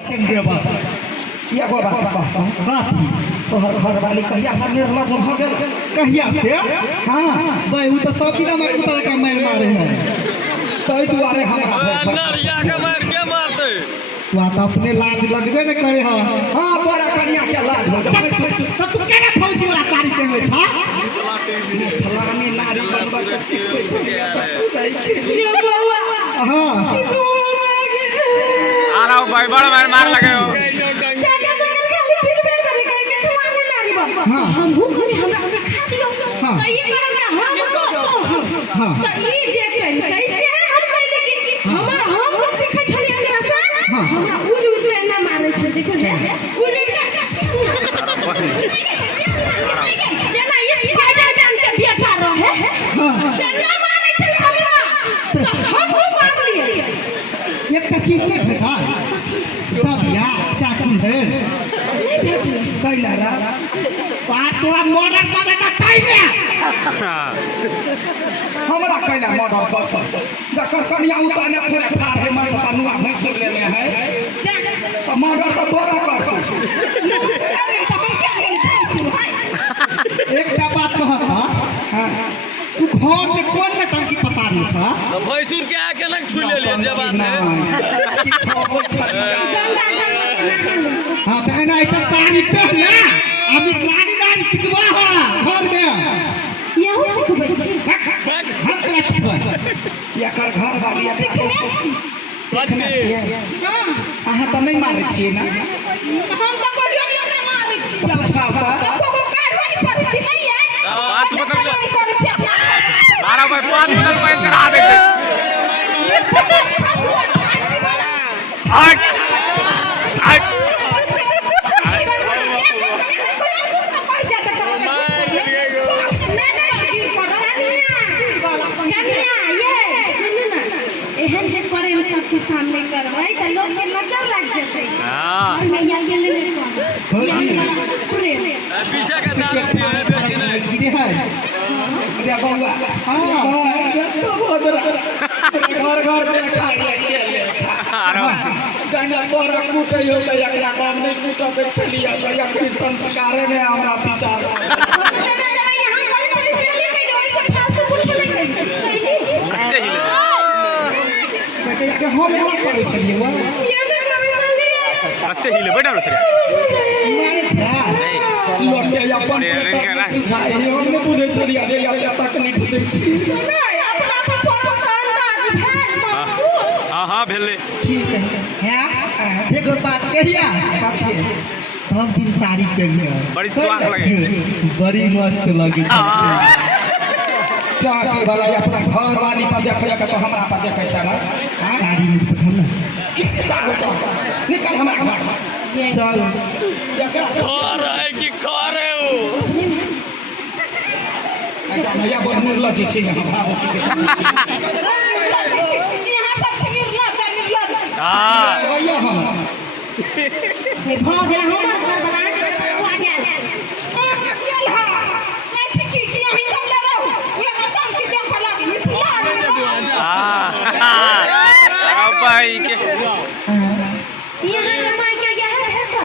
एगो बात कहता हूँ तोहर घर वाली कहिया से निर्लज हो गए कहिया से हाँ भाई वो तो सब बिना मार कुत्ता का मार मारे हैं तई दुआरे हमरा नरिया के मार के मारते बात अपने लाज लगबे न करे हां हां तोरा कन्या के लाज हो जा तू केना फौजी वाला तारी के में था फलानी नारी बनबा के सिखै छै ये बउआ हां आ रहा भाई बड़ा मार लगे हो हां हम भूख नहीं हमरा से खा दियो हां तो ये हमरा हां तो ये जे कैसे है हम कहले कि हमरा हम लोग सिखै छलिए हमरा से हमरा उड़ ना मारे छै देखो जे उड़ जना ये स्पाइडर मैन के बेटा रहे जना मारे छै हमरा तो हम मार लिए एक चीज के बेटा सब या चाकू है कैला रा पाटवा मर्डर करे का टाइम है हमरा कैला मर्डर कर जकर कन्या उताने फिर ठार है मैं तनुआ नहीं सुन लेने है तो मर्डर तो तोरा कर एक का बात कहता हां तू घर में कौन में टंकी पता नहीं था तो भैंसुर के आके लग छू ले लिए जवान है हां बहना इतना पानी पे ना अभी गाड़ी गाड़ी सिखवा है घर में यहू सिखबै छी हम क्लास पर या कर घर वाली सच में हां अहाँ त नहीं मारै छियै ना हम त कहियो नहीं मारै छी अच्छा तो को कारवाई पड़ै छी नहीं है 5 बोतल मारा भाई 5 बोतल पानी चढ़ा दे हट हट सबके सामने करवाई तो लोग के नजर लग जाते हां मैया ये ले पीछे का दारू पी है बेची नहीं गिरे है अरे बउआ हां सब उधर घर घर में खा लिया जाना तोरा कुटै हो त एकरा काम नहीं कुटत छलिए तो एकरी संस्कारे में हमरा विचार हम यहाँ करे छलिए वो कते हिले बैठा रे सरिया मारे था लोटे अपन सिखाए हम न बुझे छलिए जे या तक नहीं बुझे छी नहीं अपना अपन हां हां भेले ठीक है एगो बात कहिया हम दिन साड़ी पहने बड़ी चौक लगे बड़ी मस्त लगे चाची वाला अपना घर वाली पर देखे तो हमरा पर देखे सारा गाड़ी में बैठल ना निकल हमारा चल घर है कि घर है वो भैया बहुत निर्लज छी हमरा हो छी यहां सब निर्लज हां भैया हम भाग हमर घर वाला